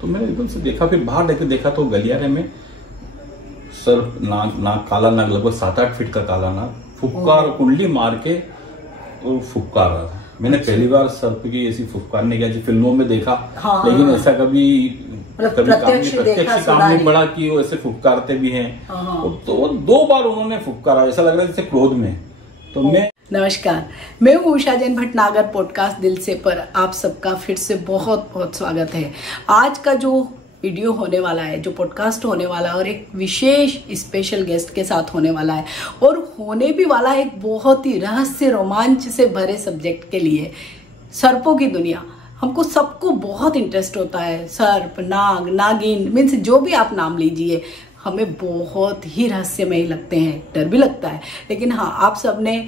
तो मैंने एकदम से देखा, फिर बाहर लेके देखा तो गलियारे में सर्प, नाग काला नाग, लगभग 7-8 फीट का काला नाग फुफकार कुंडली मार के वो फुफकार रहा था। मैंने पहली बार सर्प की ऐसी फुफकारने की जो फिल्मों में देखा, लेकिन ऐसा कभी प्रत्यक्ष काम नहीं पड़ा कि वो ऐसे फुफकारते भी हैं। तो 2 बार उन्होंने फुफकारा, ऐसा लग रहा है जैसे क्रोध में। तो मैं नमस्कार, मैं हूँ उषा जैन भटनागर। पॉडकास्ट दिल से पर आप सबका फिर से बहुत बहुत स्वागत है। आज का जो वीडियो होने वाला है, जो पॉडकास्ट होने वाला है, और एक विशेष स्पेशल गेस्ट के साथ होने वाला है, और होने भी वाला है एक बहुत ही रहस्य रोमांच से भरे सब्जेक्ट के लिए। सर्पों की दुनिया हमको सबको बहुत इंटरेस्ट होता है। सर्प, नाग, नागिन, मीन्स जो भी आप नाम लीजिए, हमें बहुत ही रहस्यमय लगते हैं, डर भी लगता है। लेकिन हाँ, आप सबने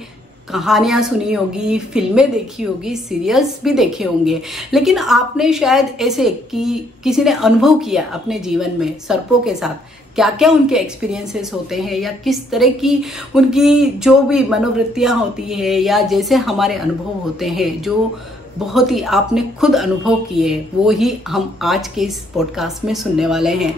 कहानियां सुनी होगी, फिल्में देखी होगी, सीरियल्स भी देखे होंगे, लेकिन आपने शायद ऐसे कि किसी ने अनुभव किया अपने जीवन में सर्पों के साथ, क्या क्या उनके एक्सपीरियंसेस होते हैं, या किस तरह की उनकी जो भी मनोवृत्तियां होती है, या जैसे हमारे अनुभव होते हैं जो बहुत ही आपने खुद अनुभव किए, वो ही हम आज के इस पॉडकास्ट में सुनने वाले हैं।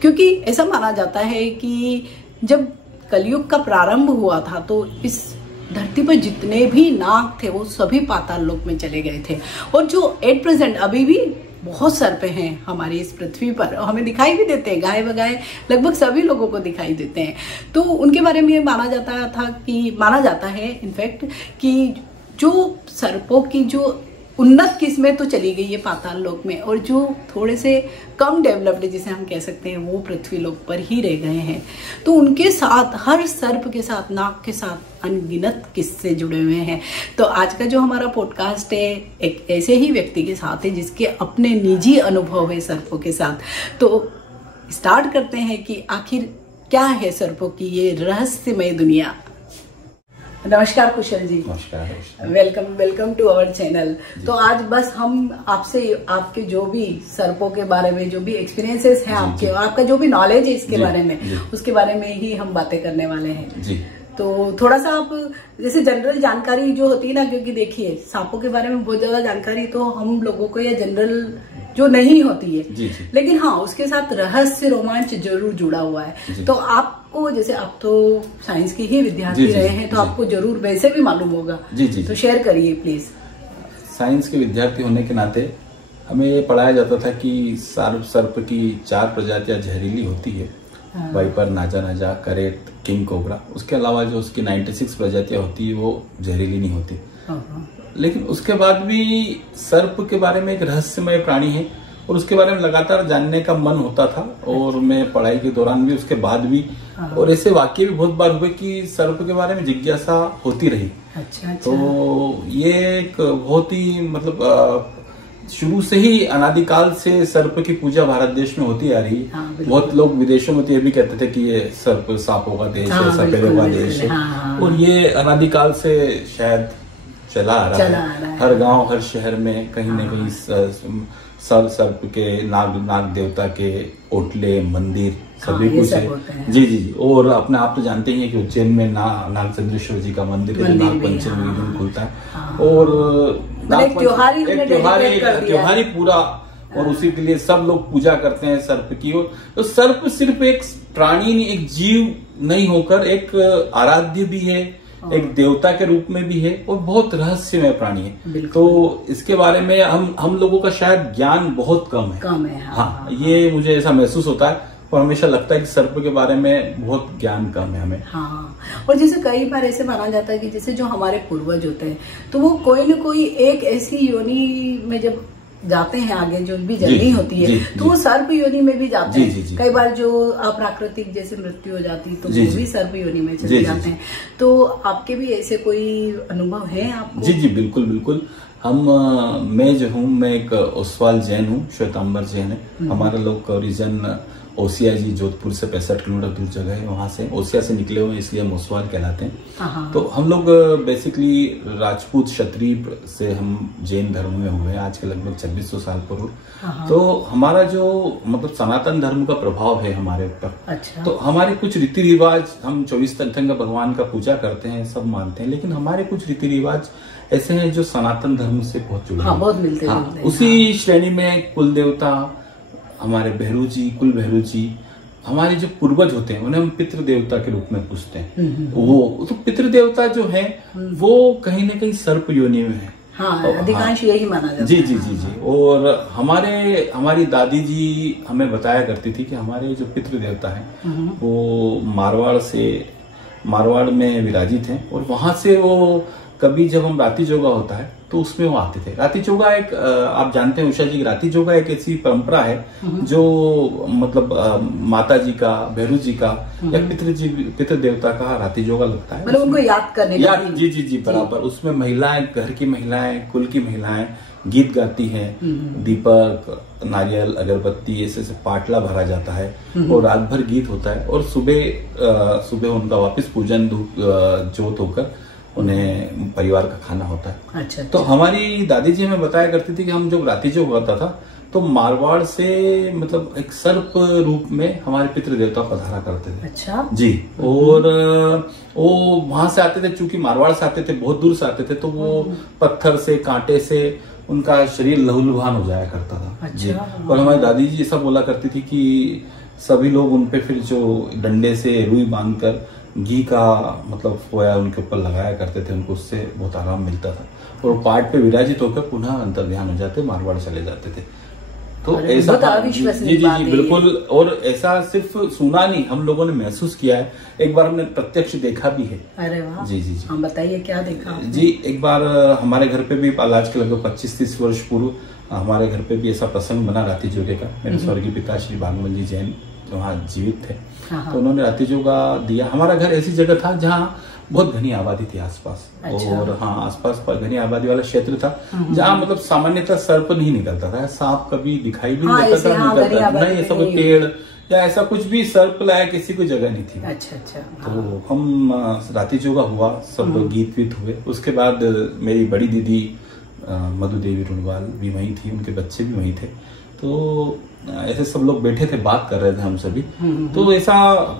क्योंकि ऐसा माना जाता है कि जब कलयुग का प्रारंभ हुआ था तो इस धरती पर जितने भी नाग थे वो सभी पाताल लोक में चले गए थे, और जो एट प्रेजेंट अभी भी बहुत सर्प हैं हमारी इस पृथ्वी पर, हमें दिखाई भी देते हैं, गाय बगाए लगभग सभी लोगों को दिखाई देते हैं। तो उनके बारे में माना जाता है इनफैक्ट कि जो सर्पों की जो उन्नत किस्में तो चली गई है पाताल लोक में, और जो थोड़े से कम डेवलप्ड जिसे हम कह सकते हैं वो पृथ्वी लोक पर ही रह गए हैं। तो उनके साथ, हर सर्प के साथ, नाग के साथ अनगिनत किस्से जुड़े हुए हैं। तो आज का जो हमारा पॉडकास्ट है एक ऐसे ही व्यक्ति के साथ है जिसके अपने निजी अनुभव है सर्पों के साथ। तो स्टार्ट करते हैं कि आखिर क्या है सर्पों की ये रहस्यमय दुनिया। नमस्कार कुशल जी। नमस्कार। Welcome to our channel. तो आज बस हम आपसे आपके जो भी सर्पों के बारे में जो भी एक्सपीरियंसेस हैं आपके, आपका जो भी नॉलेज है इसके बारे में, उसके बारे में ही हम बातें करने वाले हैं जी। तो थोड़ा सा आप जैसे जनरल जानकारी जो होती है ना, क्योंकि देखिए सांपों के बारे में बहुत ज्यादा जानकारी तो हम लोगों को या जनरल जो नहीं होती है जी। लेकिन हाँ, उसके साथ रहस्य रोमांच जरूर जुड़ा हुआ है। तो आपको, जैसे आप तो साइंस के ही विद्यार्थी रहे हैं, तो आपको जरूर वैसे भी मालूम होगा जी। तो शेयर करिए प्लीज। साइंस के विद्यार्थी होने के नाते हमें ये पढ़ाया जाता था कि सर्प की 4 प्रजातियां जहरीली होती है, वाइपर, नाजा, करेट, किंग कोबरा। उसके अलावा जो उसकी 96 प्रजातियां होती है वो जहरीली नहीं होती। लेकिन उसके बाद भी सर्प के बारे में एक रहस्यमय प्राणी है, और उसके बारे में लगातार जानने का मन होता था, और मैं पढ़ाई के दौरान भी, उसके बाद भी, और ऐसे वाक्य भी बहुत बार हुए कि सर्प के बारे में जिज्ञासा होती रही। अच्छा। तो ये एक बहुत ही मतलब शुरू से ही अनादिकाल से सर्प की पूजा भारत देश में होती आ रही है। बहुत लोग विदेशों में तो ये भी कहते थे कि ये सर्प सांपों का देश है, सपेरों का देश है, और ये अनादिकाल से शायद चला आ रहा है। हर गांव, हर शहर में कहीं न कहीं सर्प के, नाग देवता के ओटले, मंदिर सभी कुछ है जी। और अपने आप तो जानते ही हैं कि उज्जैन में नागचंद्रेश्वर जी का मंदिर है, नाग पंचमी के दिन खुलता है, और त्योहारी पूरा, और उसी के लिए सब लोग पूजा करते हैं सर्प की। और तो सर्प सिर्फ एक प्राणी नहीं, एक जीव नहीं होकर एक आराध्य भी है, एक देवता के रूप में भी है, और बहुत रहस्यमय प्राणी है। तो इसके बारे में हम लोगों का शायद ज्ञान बहुत कम है। हाँ, ये मुझे ऐसा महसूस होता है, और हमेशा लगता है कि सर्प के बारे में बहुत ज्ञान कम है हमें। हाँ, और जैसे कई बार ऐसे माना जाता है कि जैसे जो हमारे पूर्वज होते हैं तो वो कोई न कोई एक ऐसी योनि में जब जाते हैं, आगे जो भी जर्नी होती है, तो वो सर्प योनि में भी जाते हैं। कई बार जो अप्राकृतिक जैसे मृत्यु हो जाती तो वो भी सर्प योनि में चले जाते हैं। तो आपके भी ऐसे कोई अनुभव है आपको? जी, बिल्कुल। मैं जो हूँ, मैं एक ओसवाल जैन हूँ, श्वेतांबर जैन है। हमारा लोग का ओरिजिन ओसिया जी, जोधपुर से 65 किलोमीटर दूर जगह है, वहां से ओसिया से निकले हुए, इसलिए हम ओसवाल कहलाते हैं। तो हम लोग बेसिकली राजपूत क्षत्रिय से हम जैन धर्म में हुए हैं आज के लगभग 2600 साल पूर्व। तो हमारा जो मतलब सनातन धर्म का प्रभाव है हमारे ऊपर। अच्छा। तो हमारे कुछ रीति रिवाज, हम 24 तीर्थंकर भगवान का पूजा करते हैं, सब मानते हैं, लेकिन हमारे कुछ रीति रिवाज ऐसे हैं जो सनातन धर्म से बहुत जुड़े हैं। बहुत मिलते हैं। उसी श्रेणी में कुल देवता हमारे भैरू जी, कुल भैरू जी, हमारे जो पूर्वज होते हैं उन्हें हम पितृ देवता के रूप में पूछते हैं। वो तो पितृ देवता जो है वो कहीं ना कहीं सर्प योनि में है। हाँ, अधिकांश यही माना जाता है। जी जी जी जी। और हमारी दादी जी हमें बताया करती थी कि हमारे जो पितृ देवता हैं वो मारवाड़ में विराजित हैं, और वहां से वो कभी जब हम राती जोगा होता है तो उसमें वो आते थे। राती जोगा एक आप जानते हैं उषा जी, राती जोगा एक ऐसी परंपरा है जो मतलब माता जी का, भैरू जी का या पितृ देवता का राती जोगा लगता है, मतलब उनको याद करने का। जी जी जी बराबर। उसमें महिलाएं, घर की महिलाएं, कुल की महिलाएं गीत गाती हैं, दीपक, नारियल, अगरबत्ती ऐसे पाटला भरा जाता है और रात भर गीत होता है, और सुबह उनका वापस पूजन जोत होकर उन्हें परिवार का खाना होता है। अच्छा। तो हमारी दादी जी हमें बताया करती थी कि हम जब राती जो होता था तो मारवाड़ से मतलब एक सर्प रूप में हमारे पितृ देवता पधारा करते थे। अच्छा जी। और वो वहां से आते थे, चूंकि मारवाड़ से आते थे, बहुत दूर से आते थे, तो वो पत्थर से, कांटे से उनका शरीर लहूलुहान हो जाया करता था। अच्छा। जी। और हमारी दादी जी ऐसा बोला करती थी कि सभी लोग उनपे फिर जो डंडे से रुई बांधकर घी का मतलब फोया उनके ऊपर लगाया करते थे, उनको उससे बहुत आराम मिलता था, और वो पाट पे विराजित होकर पुनः अंतर्ध्यान हो जाते, मारवाड़ चले जाते थे। तो ऐसा जी जी जी बिल्कुल। और ऐसा सिर्फ सुना नहीं, हम लोगों ने महसूस किया है, एक बार हमने प्रत्यक्ष देखा भी है। अरे वाह। जी जी जी। हम बताइए क्या देखा जी। एक बार हमारे घर पे भी आज के लगभग 25-30 वर्ष पूर्व हमारे घर पे भी ऐसा प्रसंग बना राती जोगे का। मेरे स्वर्गीय पिता श्री भागवत जी जैन वहाँ जीवित थे, तो उन्होंने राती जोगा दिया। हमारा घर ऐसी जगह था जहाँ बहुत घनी आबादी थी आसपास। अच्छा। और हाँ, आसपास पर घनी आबादी वाला क्षेत्र था जहाँ मतलब सामान्यतः सर्प नहीं निकलता था, सांप कभी दिखाई भी नहीं देता था, नहीं ऐसा कोई पेड़ या ऐसा कुछ भी सर्प लाया किसी को जगह नहीं थी। अच्छा अच्छा। तो हम राती जोगा हुआ, सब गीत वीत हुए। उसके बाद मेरी बड़ी दीदी मधु देवी रुणवाल भी वहीं थी, उनके बच्चे भी वहीं थे। तो ऐसे सब लोग बैठे थे, बात कर रहे थे हम सभी। तो ऐसा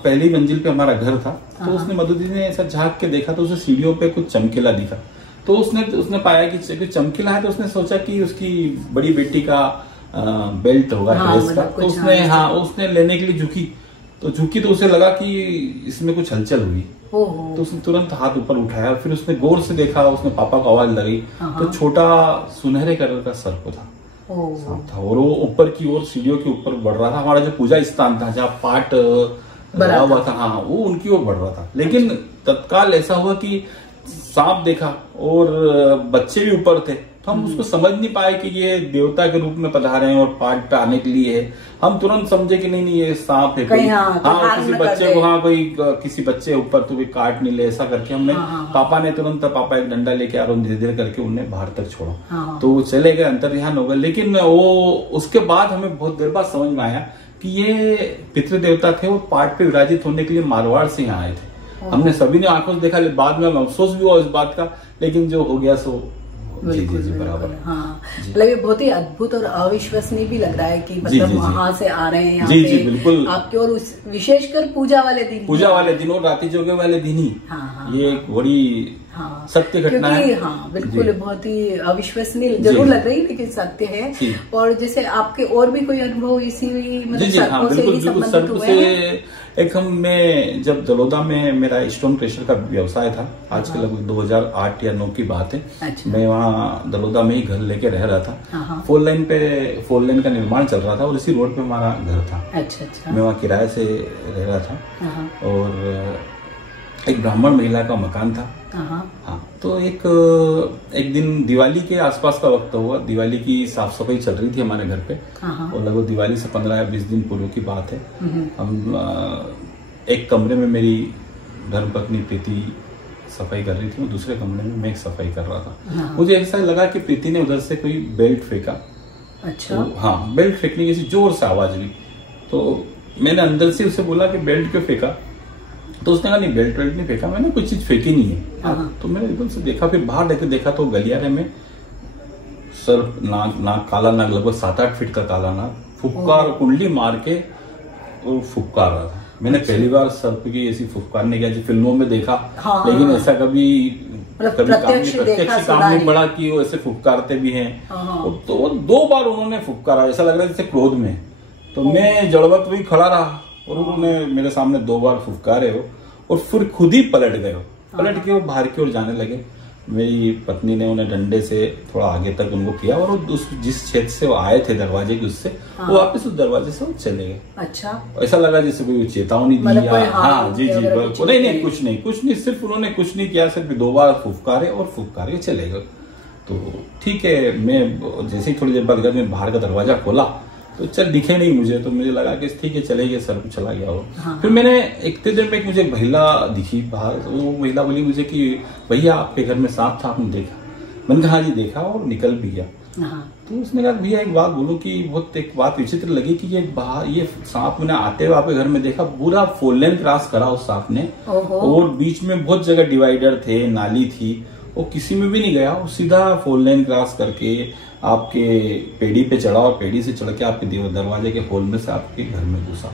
पहली मंजिल पे हमारा घर था, तो उसने मधु दीदी ने ऐसा झांक के देखा तो उसे सीढ़ियों पे कुछ चमकीला दिखा। तो उसने पाया कि चमकीला है, तो उसने सोचा कि उसकी बड़ी बेटी का बेल्ट होगा ड्रेस का। तो उसने लेने के लिए झुकी तो उसे लगा कि इसमें कुछ हलचल हुई। तो उसने तुरंत हाथ ऊपर उठाया, फिर उसने गौर से देखा, उसने पापा को आवाज लगी, तो छोटा सुनहरे कलर का सर्प था था, और वो ऊपर की ओर सीढ़ियों के ऊपर बढ़ रहा था। हमारा जो पूजा स्थान था जहाँ पाठ लगा हुआ था, हाँ, वो उनकी ओर बढ़ रहा था। लेकिन तत्काल ऐसा हुआ कि सांप देखा और बच्चे भी ऊपर थे, तो हम उसको समझ नहीं पाए कि ये देवता के रूप में पधारे हैं और पाठ पे आने के लिए है। हम तुरंत समझे कि नहीं ये सांप है कोई, किसी बच्चे को, किसी बच्चे ऊपर तो भी काट नहीं ले, ऐसा करके हमने पापा एक डंडा लेके और धीरे धीरे करके उन्हें बाहर तक छोड़ा। तो वो चले गए, अंतर्ध्यान हो गए। लेकिन वो उसके बाद हमें बहुत देर बाद समझ में आया कि ये पितृ देवता थे, वो पाठ पे विराजित होने के लिए मारवाड़ से यहाँ आए थे। हमने सभी ने आंखों से देखा, बाद में अफसोस भी हुआ इस बात का, लेकिन जो हो गया सो जी बराबर। हाँ, मतलब ये बहुत ही अद्भुत और अविश्वसनीय भी लग रहा है कि मतलब वहां से आ रहे हैं यहाँ पे बिल्कुल आपके, और विशेषकर पूजा वाले दिन और राती जोगे वाले दिन ही। ये एक बड़ी सत्य घटना है। हाँ बिल्कुल, बहुत ही अविश्वसनीय जरूर लग रही है, लेकिन सत्य है। और जैसे आपके और भी कोई अनुभव इसी मतलब सर्पों से ही संबंधित हुए हैं? एक मैं जब दलोदा में मेरा स्टोन क्रेशर का व्यवसाय था, आज के लगभग 2008 या 9 की बात है। अच्छा। मैं वहाँ दलोदा में ही घर लेके रह रहा था। 4 लेन का निर्माण चल रहा था और इसी रोड पे हमारा घर था। अच्छा। मैं वहाँ किराए से रह रहा था और एक ब्राह्मण महिला का मकान था। हाँ, तो एक दिन दिवाली के आसपास का वक्त हुआ, दिवाली की साफ सफाई चल रही थी हमारे घर पे, और लगभग दिवाली से 15 या 20 दिन पूर्व की बात है। हम एक कमरे में मेरी धर्मपत्नी प्रीति सफाई कर रही थी, और दूसरे कमरे में मैं सफाई कर रहा था। मुझे ऐसा लगा कि प्रीति ने उधर से कोई बेल्ट फेंका। अच्छा। तो हाँ, बेल्ट फेंकने की जोर से आवाज हुई, तो मैंने अंदर से उसे बोला कि बेल्ट क्यों फेंका? तो उसने कहा नहीं, बेल्ट नहीं फेंका, मैंने कोई चीज फेंकी नहीं है। तो मैंने एकदम से देखा, फिर बाहर देखा तो गलियारे में सर्प, नाग काला नाग, लगभग 7-8 फीट का काला नाग फुफकार कुंडली मार के वो फुफकार रहा था। मैंने पहली बार सर्प की ऐसी फुफकारने की फिल्मों में देखा, लेकिन ऐसा कभी प्रत्यक्ष काम नहीं पड़ा कि वो ऐसे फुफकारते भी हैं। तो वो 2 बार उन्होंने फुफकारा, ऐसा लग रहा है जैसे क्रोध में। तो मैं जड़वत वही खड़ा रहा और उन्होंने मेरे सामने 2 बार फुफकारे हो और फिर खुद ही पलट गए हो। पलट के वो बाहर की ओर जाने लगे। मेरी पत्नी ने उन्हें डंडे से थोड़ा आगे तक उनको किया और उस जिस क्षेत्र से वो आए थे दरवाजे के उससे वो वापस उस दरवाजे से वो चले गए। अच्छा, ऐसा लगा जैसे कोई चेतावनी दी या हाँ जी नहीं कुछ नहीं सिर्फ उन्होंने कुछ नहीं किया, सिर्फ 2 बार फुफकारे और फुफकार के चले गए। तो ठीक है, मैं जैसे ही थोड़ी देर बाद घर में बाहर का दरवाजा खोला तो चल दिखे नहीं मुझे, तो मुझे लगा कि ठीक है चले गए, सर चला गया वो। हाँ। फिर मैंने इतने देर में मुझे एक महिला दिखी बाहर, वो महिला बोली मुझे कि भैया आपके घर में सांप था, आपने देखा? मैंने कहा हाँ जी देखा और निकल भी गया। हाँ। तो उसने कहा भैया एक बात बोलो कि बहुत एक बात विचित्र लगी कि ये सांप मैंने आते हुए आपके घर में देखा, पूरा 4 लेन क्रॉस करा उस सांप ने और बीच में बहुत जगह डिवाइडर थे, नाली थी, वो किसी में भी नहीं गया, वो सीधा 4 लेन क्रॉस करके आपके पेड़ी पे चढ़ा और पेड़ी से चढ़ के आपके दरवाजे के होल में से आपके घर में घुसा।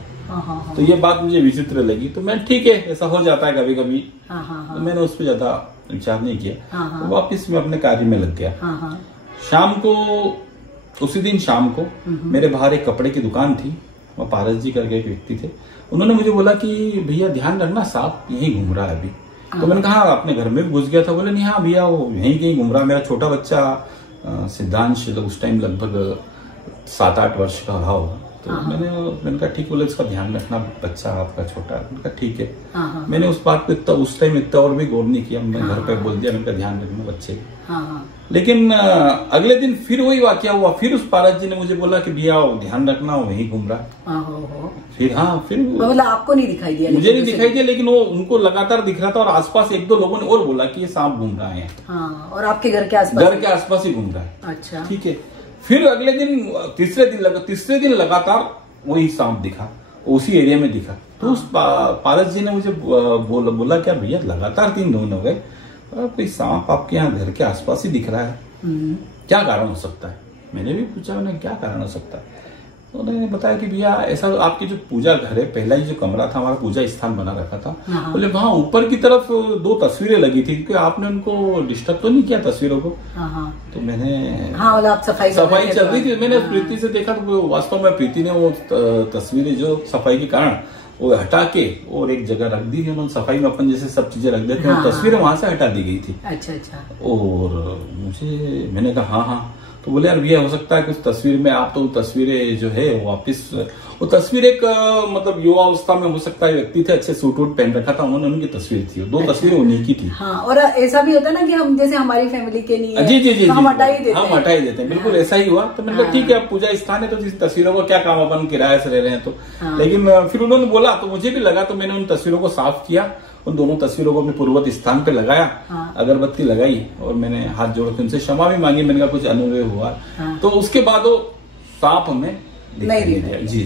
तो ये बात मुझे विचित्र लगी। तो मैं ठीक है, ऐसा हो जाता है कभी कभी, तो मैंने उस पर ज्यादा विचार नहीं किया। तो वापिस मैं अपने कार्य में लग गया। शाम को, उसी दिन शाम को मेरे बाहर एक कपड़े की दुकान थी, वह पारस जी करके एक व्यक्ति थे, उन्होंने मुझे बोला कि भैया ध्यान रखना सांप यहीं घूम रहा है अभी। तो मैंने कहा अपने घर में भी घुस गया था? बोले नहीं हाँ भैया वो यहीं कहीं घूम रहा, मेरा छोटा बच्चा सिद्धांश उस टाइम लगभग 7-8 वर्ष का रहा होगा। तो मैंने कहा ठीक, बोले इसका ध्यान रखना, बच्चा आपका छोटा है। मैंने कहा ठीक है। मैंने उस बात पे उस टाइम इतना और भी गौर नहीं किया, मैंने घर पे बोल दिया, मैंने कहा ध्यान रखना बच्चे। लेकिन अगले दिन फिर वही वाकया हुआ, फिर उस पारस जी ने मुझे बोला कि भैया ध्यान रखना वहीं घूम रहा। फिर मतलब आपको नहीं दिखाई दिया? मुझे नहीं दिखाई दिया, लेकिन वो उनको लगातार दिख रहा था और आसपास 1-2 लोगों ने और बोला कि ये सांप घूम रहा है। और आपके घर के आसपास ही घूम रहा है। अच्छा ठीक है। फिर अगले दिन तीसरे दिन लगातार वही सांप दिखा, उसी एरिया में दिखा। तो उस पारस जी ने मुझे बोला क्या भैया लगातार 3 दिन हो गए, कोई सांप आपके यहाँ घर के आसपास ही दिख रहा है, क्या कारण हो सकता है? मैंने भी पूछा, मैंने क्या कारण हो सकता है? तो उन्होंने बताया कि भैया ऐसा, आपकी जो पूजा घर है, पहला ही जो कमरा था हमारा पूजा स्थान बना रखा था, बोले वहां ऊपर की तरफ 2 तस्वीरें लगी थी, क्योंकि आपने उनको डिस्टर्ब तो नहीं किया तस्वीरों को? तो मैंने सफाई चल रही थी, मैंने प्रीति से देखा तो वास्तव में प्रीति ने वो तस्वीरें जो सफाई के कारण वो हटा के और एक जगह रख दी थी। उन्होंने सफाई में अपन जैसे सब चीजें रख देते हैं, तस्वीरें वहां से हटा दी गई थी। अच्छा। और मैंने कहा हाँ। तो बोले यार भैया हो सकता है कि उस तस्वीर में आप तो तस्वीरें जो है वापिस, वो तस्वीर एक मतलब युवा अवस्था में हो सकता है व्यक्ति थे, अच्छे सूट वूट पहन रखा था उन्होंने, उनकी तस्वीर थी, 2 तस्वीरें उन्हीं की थी। और ऐसा भी होता है ना कि हम जैसे हमारी फैमिली के लिए जी हम हटा ही देते हैं, बिल्कुल ऐसा ही हुआ। तो मैंने कहा ठीक है, अब पूजा स्थान है तो इस तस्वीरों का क्या काम, अपन किराए से रह रहे हैं तो। लेकिन फिर उन्होंने बोला तो मुझे भी लगा, तो मैंने उन तस्वीरों को साफ किया, उन दोनों तस्वीरों को अपने पूर्ववत स्थान पे लगाया, अगरबत्ती लगाई और मैंने हाथ जोड़ के उनसे क्षमा भी मांगी, मैंने कहा कुछ अनुग्रह हुआ। तो उसके बाद वो सांप हमें दिखाई नहीं दिया। जी।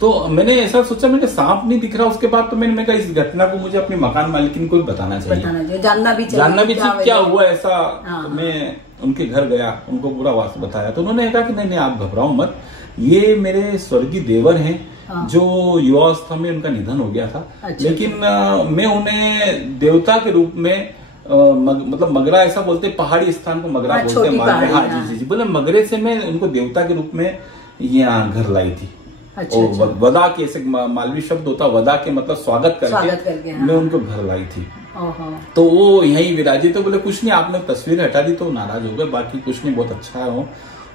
तो मैंने ऐसा सोचा, मैंने सांप नहीं दिख रहा, उसके बाद तो मैंने कहा इस घटना को मुझे अपने मकान मालिकिन को भी बताना चाहिए, जानना भी चाहिए क्या हुआ ऐसा। तो मैं उनके घर गया, उनको पूरा वास्तव बताया, तो उन्होंने कहा कि नहीं आप घबराओ मत, ये मेरे स्वर्गीय देवर हैं जो युवावस्था में उनका निधन हो गया था। लेकिन मैं उन्हें देवता के रूप में मतलब मगरा ऐसा बोलते, पहाड़ी स्थान को मगरा बोलते हैं। जी बोले मगरे से मैं उनको देवता के रूप में यहाँ घर लाई थी। और वदा के ऐसे मालवी शब्द होता, वदा के मतलब स्वागत करके मैं उनको घर लाई थी। तो वो यहीं विराजित। तो बोले कुछ नहीं, आपने तस्वीर हटा दी तो नाराज हो गए, बाकी कुछ नहीं, बहुत अच्छा है।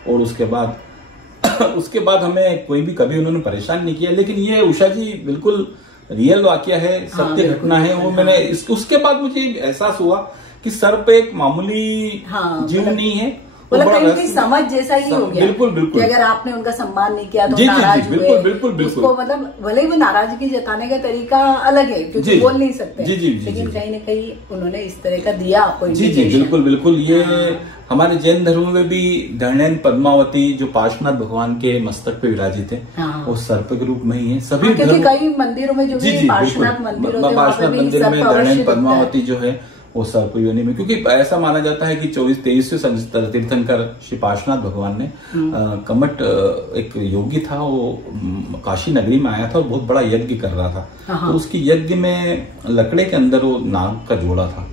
और उसके बाद हमें कोई भी कभी उन्होंने परेशान नहीं किया। लेकिन ये उषा जी बिल्कुल रियल वाकया है, सत्य घटना है। वो मैंने उसके बाद मुझे एहसास हुआ कि सर पे एक मामूली जीव नहीं है, मतलब कहीं समझ जैसा ही हो गया। बिल्कुल कि अगर आपने उनका सम्मान नहीं किया तो नाराज हुए। बिल्कुल उसको मतलब भले ही वो नाराजगी जताने का तरीका अलग है, क्योंकि बोल नहीं सकते, लेकिन कहीं न कहीं उन्होंने इस तरह का दिया आपको। जी बिल्कुल। ये हमारे जैन धर्म में भी दंडैन पद्मावती जो पार्श्वनाथ भगवान के मस्तक पे विराजित है, वो सर्प के रूप में ही है सभी। क्योंकि कई मंदिरों में जो पार्श्वनाथ मंदिर मंदिर में दंडैन पद्मावती जो है वो सर्प योनि में, क्योंकि ऐसा माना जाता है कि 24-23 तीर्थंकर श्री पार्श्वनाथ भगवान ने कमट एक योगी था, वो काशी नगरी में आया था और बहुत बड़ा यज्ञ कर रहा था। तो उसकी यज्ञ में लकड़े के अंदर वो नाग का जोड़ा था।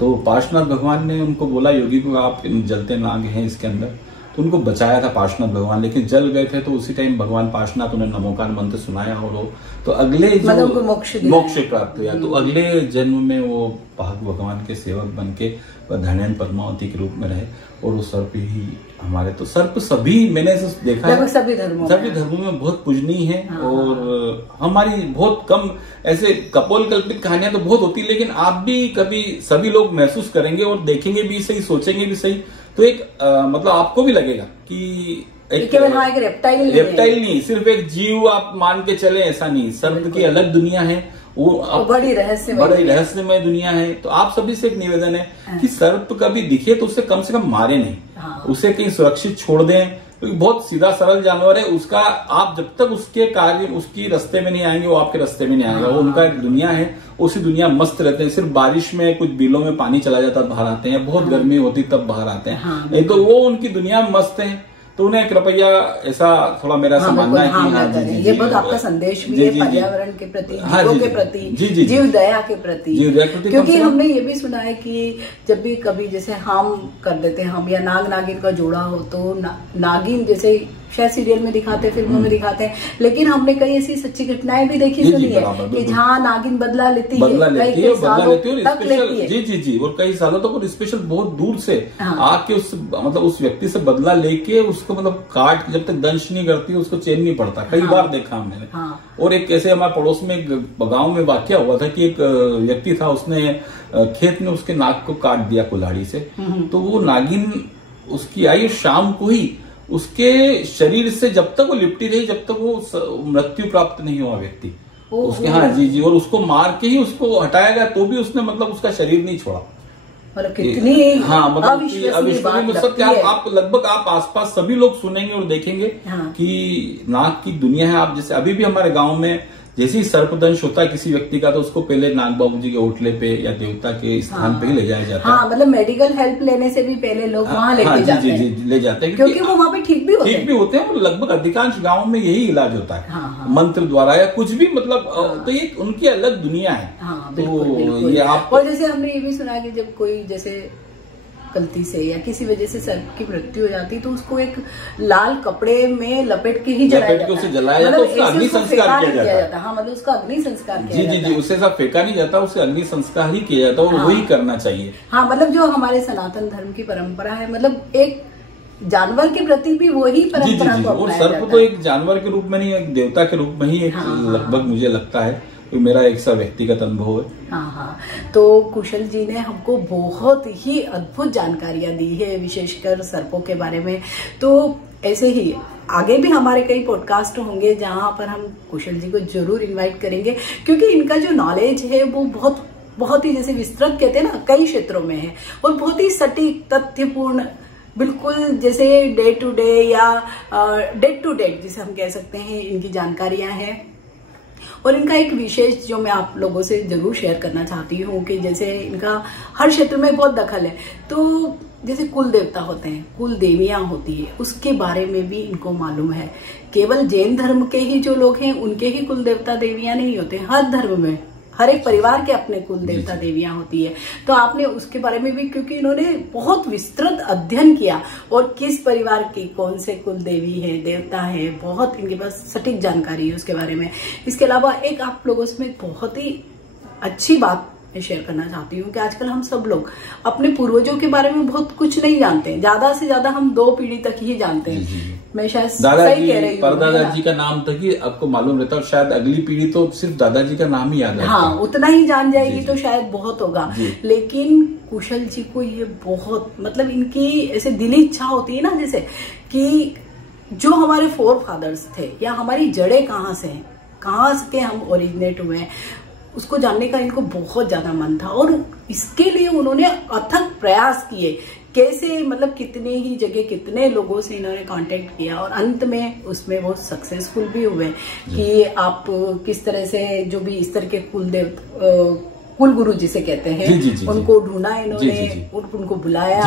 तो पार्श्वनाथ भगवान ने उनको बोला योगी को, आप जलते नाग हैं इसके अंदर, तो उनको बचाया था पार्श्वनाथ भगवान, लेकिन जल गए थे तो उसी टाइम भगवान पार्श्वनाथ उन्हें नमोकार मंत्र सुनाया और वो तो अगले जो मोक्ष प्राप्त हुआ, तो अगले जन्म में वो भगवान के सेवक बन के धन्यन पद्मावती के रूप में रहे। और वो सर्प ही हमारे, तो सर्प सभी मैंने देखा है सभी धर्मों में बहुत पूजनीय है। और हमारी बहुत कम ऐसे कपोल कल्पित कहानियां तो बहुत होती, लेकिन आप भी कभी सभी लोग महसूस करेंगे और देखेंगे भी सही, सोचेंगे भी सही, तो एक मतलब आपको भी लगेगा कि एक रेप्टाइल नहीं, सिर्फ एक जीव आप मान के चले, ऐसा नहीं। सर्प की अलग दुनिया है, वो बड़ी रहस्यमय दुनिया है। तो आप सभी से एक निवेदन है कि सर्प कभी दिखे तो उसे कम से कम मारे नहीं, उसे कहीं सुरक्षित छोड़ दें, क्योंकि बहुत सीधा सरल जानवर है। उसका आप जब तक उसके कार्य उसकी रास्ते में नहीं आएंगे, वो आपके रास्ते में नहीं आएगा। वो उनका एक दुनिया है, उसी दुनिया मस्त रहते हैं। सिर्फ बारिश में कुछ बिलों में पानी चला जाता बाहर आते हैं, बहुत गर्मी होती तब बाहर आते हैं, नहीं तो वो उनकी दुनिया में मस्त है। तो उन्हें कृपया ऐसा थोड़ा मेरा मानना है कि ये बहुत आपका संदेश भी है पर्यावरण के प्रति, जीवों के प्रति, जीव दया के प्रति, क्योंकि हमने ये भी सुना है कि जब भी कभी जैसे हम कर देते हैं, हम या नाग नागिन का जोड़ा हो तो नागिन जैसे शायद सीरियल में दिखाते हैं, फिल्मों में दिखाते हैं, लेकिन हमने कई ऐसी सच्ची घटनाएं भी देखी सुनी है कि जहाँ नागिन बदला लेती है, कई सालों तक लेती है। जी, और कई सालों तक, और स्पेशल बहुत दूर से आके उस मतलब उस व्यक्ति से बदला लेके उसको मतलब काट, जब तक दंश नहीं करती उसको चैन नहीं पड़ता। कई बार देखा हमने। और एक ऐसे हमारे पड़ोस में एक गाँव में वाकया हुआ था कि एक व्यक्ति था, उसने खेत में उसके नाक को काट दिया कुल्हाड़ी से, तो वो नागिन उसकी आई शाम को ही उसके शरीर से जब तक वो लिपटी रही, जब तक वो मृत्यु प्राप्त नहीं हुआ व्यक्ति उसके। हाँ जी, और उसको मार के ही उसको हटाया गया, तो भी उसने मतलब उसका शरीर नहीं छोड़ा। मतलब कितनी अविश्वसनीय सत्य। आप लगभग आप आसपास सभी लोग सुनेंगे और देखेंगे कि नाग की दुनिया है। आप जैसे अभी भी हमारे गाँव में जैसे ही सर्पदंश होता है किसी व्यक्ति का, तो उसको पहले नाग बाबू जी के ओटले पे या देवता के स्थान पे ही ले जाया जाता है। मतलब मेडिकल हेल्प लेने से भी पहले लोग वहाँ लेके जाते हैं। ले जाते हैं क्योंकि वो वहाँ पे ठीक भी होते हैं। और लगभग अधिकांश गाँव में यही इलाज होता है, मंत्र द्वारा या कुछ भी, मतलब तो ये उनकी अलग दुनिया है। तो ये आप, और जैसे हमने ये भी सुना कि जब कोई जैसे गलती से या किसी वजह से सर्प की मृत्यु हो जाती है तो उसको एक लाल कपड़े में लपेट के ही जलाया जाता है, मतलब उसका अग्नि संस्कार किया जाता है। हाँ, मतलब उसका अग्नि संस्कार किया जाता है। जी, उससे सब फेंका नहीं जाता, उससे अग्नि संस्कार ही किया जाता है, और वही करना चाहिए। हाँ, मतलब जो हमारे सनातन धर्म की परंपरा है, मतलब एक जानवर के प्रति भी वही परंपरा को और सर्प तो एक जानवर के रूप में नहीं, एक देवता के रूप में ही एक लगभग मुझे लगता है, मेरा एक सा व्यक्तिगत अनुभव है। हाँ, तो कुशल जी ने हमको बहुत ही अद्भुत जानकारियां दी है, विशेषकर सर्पों के बारे में। तो ऐसे ही आगे भी हमारे कई पॉडकास्ट होंगे जहां पर हम कुशल जी को जरूर इनवाइट करेंगे, क्योंकि इनका जो नॉलेज है वो बहुत ही जैसे विस्तृत कहते हैं ना, कई क्षेत्रों में है, और बहुत ही सटीक, तथ्यपूर्ण, बिल्कुल जैसे डे टू डे या डेट टू डेट जिसे हम कह सकते हैं, इनकी जानकारियां हैं। और इनका एक विशेष जो मैं आप लोगों से जरूर शेयर करना चाहती हूँ कि जैसे इनका हर क्षेत्र में बहुत दखल है, तो जैसे कुल देवता होते हैं, कुल देवियां होती है, उसके बारे में भी इनको मालूम है। केवल जैन धर्म के ही जो लोग हैं उनके ही कुल देवता देवियां नहीं होते, हर धर्म में हर एक परिवार के अपने कुल देवता देवियां होती है। तो आपने उसके बारे में भी, क्योंकि इन्होंने बहुत विस्तृत अध्ययन किया और किस परिवार की कौन से कुल देवी है, देवता है, बहुत इनके पास सटीक जानकारी है उसके बारे में। इसके अलावा एक आप लोगों से मैं बहुत ही अच्छी बात मैं शेयर करना चाहती हूँ कि आजकल हम सब लोग अपने पूर्वजों के बारे में बहुत कुछ नहीं जानते, ज्यादा से ज्यादा हम 2 पीढ़ी तक ही जानते हैं। मैं शायद सही कह रही हूँ, परदादाजी का नाम तक ही आपको मालूम रहता है, शायद अगली पीढ़ी तो सिर्फ दादाजी का नाम ही याद है। हाँ, उतना ही जान जाएगी तो शायद बहुत होगा। लेकिन कुशल जी को ये बहुत, मतलब इनकी ऐसे दिली इच्छा होती है ना, जैसे कि जो हमारे फोर फादर्स थे या हमारी जड़ें कहाँ से हैं, कहाँ से हम ओरिजिनेट हुए हैं, उसको जानने का इनको बहुत ज्यादा मन था। और इसके लिए उन्होंने अथक प्रयास किए, कैसे मतलब कितने ही जगह कितने लोगों से इन्होंने कांटेक्ट किया, और अंत में उसमें वो सक्सेसफुल भी हुए कि आप किस तरह से जो भी इस तरह के कुल गुरु जिसे कहते हैं, उनको ढूंढा इन्होंने, उनको बुलाया,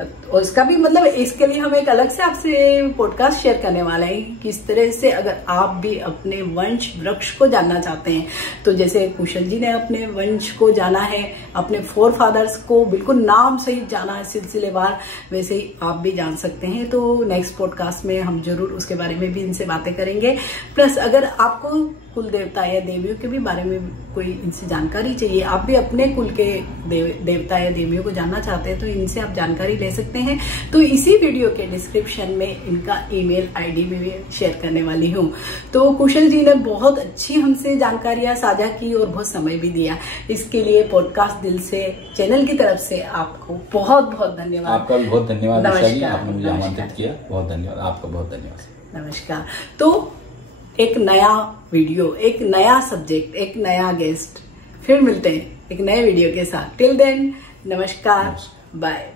और इसका भी मतलब इसके लिए हम एक अलग से आपसे पॉडकास्ट शेयर करने वाले हैं। किस तरह से अगर आप भी अपने वंश वृक्ष को जानना चाहते हैं, तो जैसे कुशल जी ने अपने वंश को जाना है, अपने फोर फादर्स को बिल्कुल नाम सहित जाना है सिलसिलेवार, वैसे ही आप भी जान सकते हैं। तो नेक्स्ट पॉडकास्ट में हम जरूर उसके बारे में भी इनसे बातें करेंगे। प्लस अगर आपको कुल देवता या देवियों के भी बारे में कोई इनसे जानकारी चाहिए, आप भी अपने कुल के देवता या देवियों को जानना चाहते हैं, तो इनसे आप जानकारी ले सकते हैं। तो इसी वीडियो के डिस्क्रिप्शन में इनका ईमेल आईडी भी शेयर करने वाली हूँ। तो कुशल जी ने बहुत अच्छी हमसे जानकारियां साझा की और बहुत समय भी दिया। इसके लिए पॉडकास्ट दिल से चैनल की तरफ से आपको बहुत बहुत धन्यवाद। आपका भी बहुत धन्यवाद। आपने मुझे नमस्कार। आमंत्रित किया, बहुत धन्यवाद। आपका बहुत धन्यवाद। नमस्कार। तो एक नया वीडियो, एक नया सब्जेक्ट, एक नया गेस्ट, फिर मिलते हैं एक नए वीडियो के साथ। टिल देन, नमस्कार, बाय।